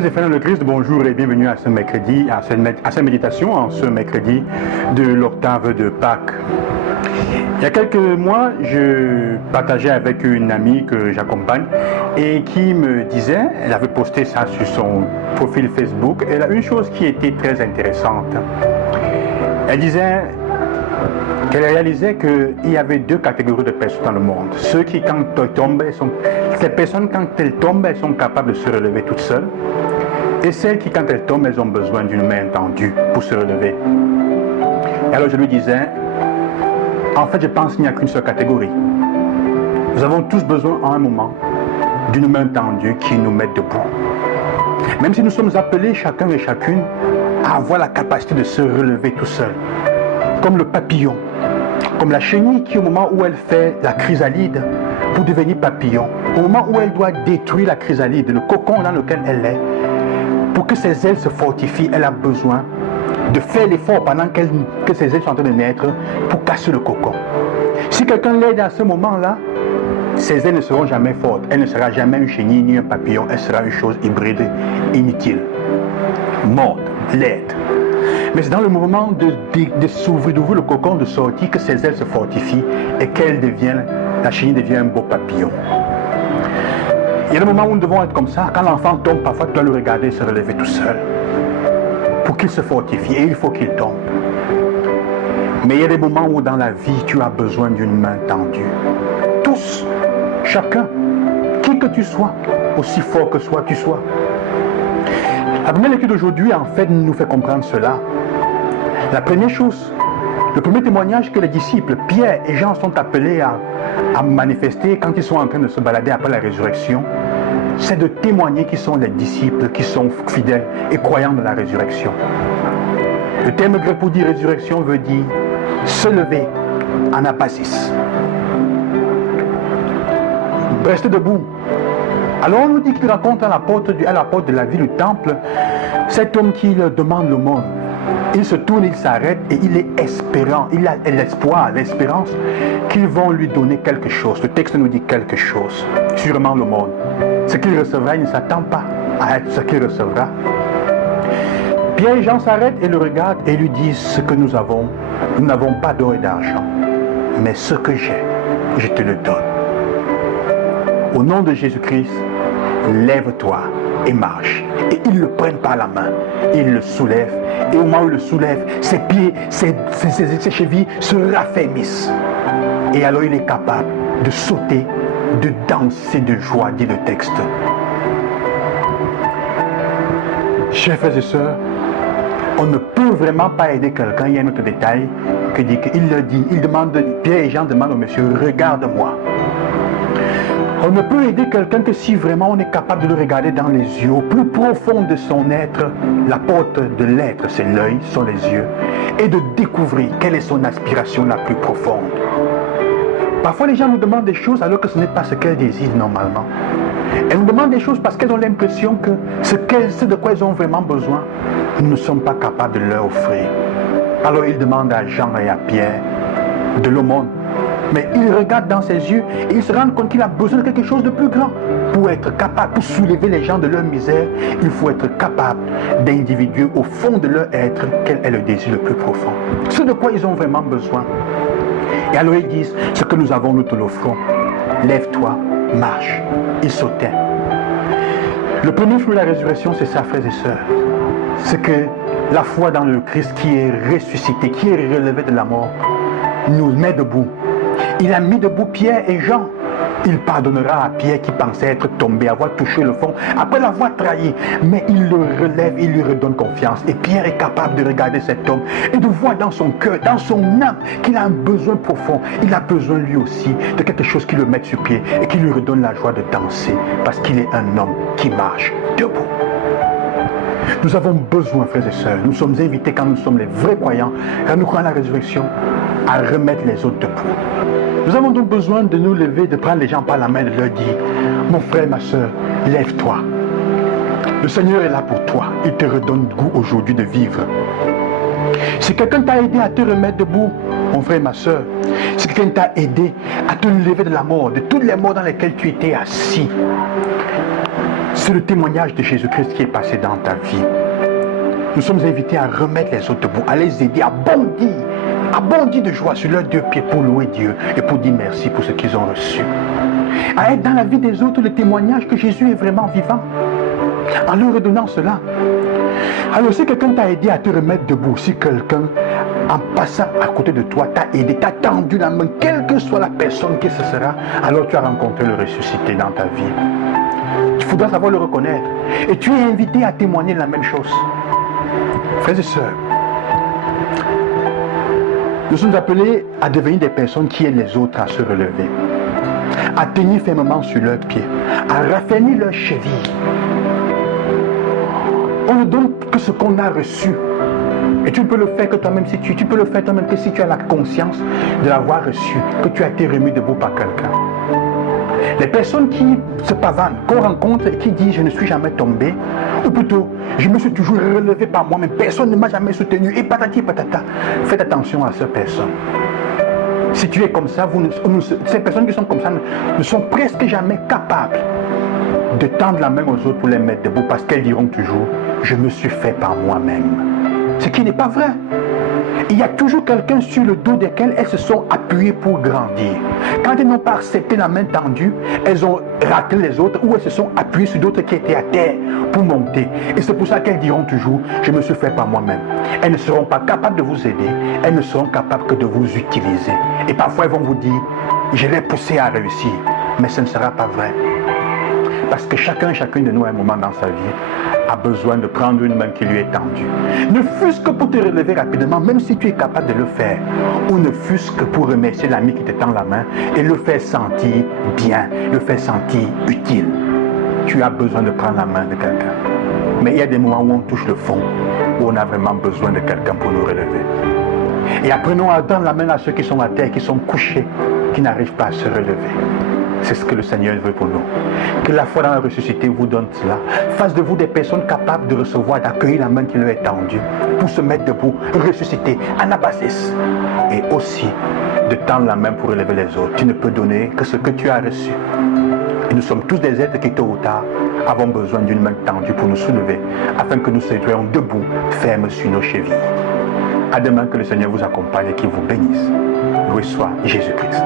Frères et frères dans le Christ, bonjour et bienvenue à ce mercredi, à cette méditation, en ce mercredi de l'octave de Pâques. Il y a quelques mois, je partageais avec une amie que j'accompagne et qui me disait, elle avait posté ça sur son profil Facebook, elle a une chose qui était très intéressante. Elle disait qu'elle réalisait qu'il y avait deux catégories de personnes dans le monde. Ceux qui, quand elles tombent, ces personnes, quand elles tombent, elles sont capables de se relever toutes seules. Et celles qui, quand elles tombent, elles ont besoin d'une main tendue pour se relever. Et alors je lui disais, en fait, je pense qu'il n'y a qu'une seule catégorie. Nous avons tous besoin, à un moment, d'une main tendue qui nous mette debout. Même si nous sommes appelés, chacun et chacune, à avoir la capacité de se relever tout seul. Comme le papillon, comme la chenille qui, au moment où elle fait la chrysalide, pour devenir papillon, au moment où elle doit détruire la chrysalide, le cocon dans lequel elle est, pour que ses ailes se fortifient, elle a besoin de faire l'effort pendant que ses ailes sont en train de naître pour casser le cocon. Si quelqu'un l'aide à ce moment-là, ses ailes ne seront jamais fortes. Elle ne sera jamais une chenille ni un papillon. Elle sera une chose hybride, inutile, morte, laide. Mais c'est dans le moment d'ouvrir le cocon, de sortir, que ses ailes se fortifient et la chenille devient un beau papillon. Il y a des moments où nous devons être comme ça. Quand l'enfant tombe, parfois tu dois le regarder se relever tout seul. Pour qu'il se fortifie, et il faut qu'il tombe. Mais il y a des moments où dans la vie, tu as besoin d'une main tendue. Tous, chacun, qui que tu sois, aussi fort que tu sois. La première lecture d'aujourd'hui, en fait, nous fait comprendre cela. La première chose, le premier témoignage que les disciples, Pierre et Jean, sont appelés à manifester quand ils sont en train de se balader après la résurrection, c'est de témoigner qu'ils sont les disciples, qui sont fidèles et croyants de la résurrection. Le terme grec pour dire résurrection veut dire se lever, anabasis. Rester debout. Alors on nous dit qu'il raconte à la porte de la ville, du temple, cet homme qui leur demande le monde. Il se tourne, il s'arrête et il est espérant, il a l'espoir, l'espérance qu'ils vont lui donner quelque chose. Le texte nous dit quelque chose, sûrement le monde. Ce qu'il recevra, il ne s'attend pas à être ce qu'il recevra. Pierre et Jean s'arrêtent et le regardent et lui disent ce que nous avons. Nous n'avons pas d'or et d'argent, mais ce que j'ai, je te le donne. Au nom de Jésus-Christ, lève-toi et marche. Et ils le prennent par la main, ils le soulèvent. Et au moment où il le soulève, ses pieds, ses chevilles se raffermissent. Et alors il est capable de sauter, de danser de joie, dit le texte. Chers frères et sœurs, on ne peut vraiment pas aider quelqu'un. Il y a un autre détail il demande, Pierre et Jean demandent au monsieur, regarde-moi. On ne peut aider quelqu'un que si vraiment on est capable de le regarder dans les yeux, au plus profond de son être. La porte de l'être, c'est l'œil, sont les yeux, et de découvrir quelle est son aspiration la plus profonde. Parfois les gens nous demandent des choses alors que ce n'est pas ce qu'elles désirent normalement. Elles nous demandent des choses parce qu'elles ont l'impression que ce de quoi elles ont vraiment besoin, nous ne sommes pas capables de leur offrir. Alors ils demandent à Jean et à Pierre de l'aumône. Mais il regarde dans ses yeux et il se rend compte qu'il a besoin de quelque chose de plus grand. Pour être capable, pour soulever les gens de leur misère, il faut être capable d'individuer au fond de leur être quel est le désir le plus profond. Ce de quoi ils ont vraiment besoin. Et alors ils disent, ce que nous avons, nous te l'offrons. Lève-toi, marche. Ils sautaient. Le premier fruit de la résurrection, c'est ça, frères et sœurs. C'est que la foi dans le Christ qui est ressuscité, qui est relevé de la mort, nous met debout. Il a mis debout Pierre et Jean. Il pardonnera à Pierre qui pensait être tombé, avoir touché le fond, après l'avoir trahi. Mais il le relève, il lui redonne confiance. Et Pierre est capable de regarder cet homme et de voir dans son cœur, dans son âme, qu'il a un besoin profond. Il a besoin lui aussi de quelque chose qui le mette sur pied et qui lui redonne la joie de danser. Parce qu'il est un homme qui marche debout. Nous avons besoin, frères et sœurs, nous sommes invités quand nous sommes les vrais croyants, quand nous croyons à la résurrection, à remettre les autres debout. Nous avons donc besoin de nous lever, de prendre les gens par la main et de leur dire, mon frère, ma sœur, lève-toi. Le Seigneur est là pour toi. Il te redonne le goût aujourd'hui de vivre. Si quelqu'un t'a aidé à te remettre debout, mon frère, ma sœur, si quelqu'un t'a aidé à te lever de la mort, de toutes les morts dans lesquelles tu étais assis, C'est le témoignage de Jésus-Christ qui est passé dans ta vie. Nous sommes invités à remettre les autres debout, à les aider, à bondir de joie sur leurs deux pieds pour louer Dieu et pour dire merci pour ce qu'ils ont reçu. À être dans la vie des autres le témoignage que Jésus est vraiment vivant, en leur redonnant cela. Alors si quelqu'un t'a aidé à te remettre debout, si quelqu'un en passant à côté de toi t'a aidé, t'a tendu la main, quelle que soit la personne que ce sera, alors tu as rencontré le ressuscité dans ta vie. Il faudra savoir le reconnaître. Et tu es invité à témoigner de la même chose. Frères et sœurs, nous sommes appelés à devenir des personnes qui aident les autres à se relever, à tenir fermement sur leurs pieds, à raffermir leurs chevilles. On ne donne que ce qu'on a reçu. Et tu ne peux le faire que toi-même si tu peux le faire toi-même que si tu as la conscience de l'avoir reçu, que tu as été remis debout par quelqu'un. Les personnes qui se pavanent, qu'on rencontre et qui disent je ne suis jamais tombé, ou plutôt je me suis toujours relevé par moi-même, personne ne m'a jamais soutenu, et patati patata. Faites attention à ces personnes. Si tu es comme ça, ces personnes qui sont comme ça ne sont presque jamais capables de tendre la main aux autres pour les mettre debout parce qu'elles diront toujours je me suis fait par moi-même. Ce qui n'est pas vrai. Il y a toujours quelqu'un sur le dos desquels elles se sont appuyées pour grandir. Quand elles n'ont pas accepté la main tendue, elles ont raté les autres ou elles se sont appuyées sur d'autres qui étaient à terre pour monter. Et c'est pour ça qu'elles diront toujours je me suis fait par moi-même. Elles ne seront pas capables de vous aider, elles ne seront capables que de vous utiliser. Et parfois elles vont vous dire je l'ai poussé à réussir, mais ce ne sera pas vrai. Parce que chacune de nous à un moment dans sa vie a besoin de prendre une main qui lui est tendue. Ne fût-ce que pour te relever rapidement, même si tu es capable de le faire. Ou ne fût-ce que pour remercier l'ami qui te tend la main et le faire sentir bien, le faire sentir utile. Tu as besoin de prendre la main de quelqu'un. Mais il y a des moments où on touche le fond, où on a vraiment besoin de quelqu'un pour nous relever. Et apprenons à tendre la main à ceux qui sont à terre, qui sont couchés, qui n'arrivent pas à se relever. C'est ce que le Seigneur veut pour nous. Que la foi dans la ressuscité vous donne cela. Fasse de vous des personnes capables de recevoir, d'accueillir la main qui leur est tendue, pour se mettre debout, ressusciter, anabasis. Et aussi de tendre la main pour relever les autres. Tu ne peux donner que ce que tu as reçu. Et nous sommes tous des êtres qui, tôt ou tard, avons besoin d'une main tendue pour nous soulever, afin que nous soyons debout, fermes sur nos chevilles. À demain, que le Seigneur vous accompagne et qu'il vous bénisse. Loué soit Jésus-Christ.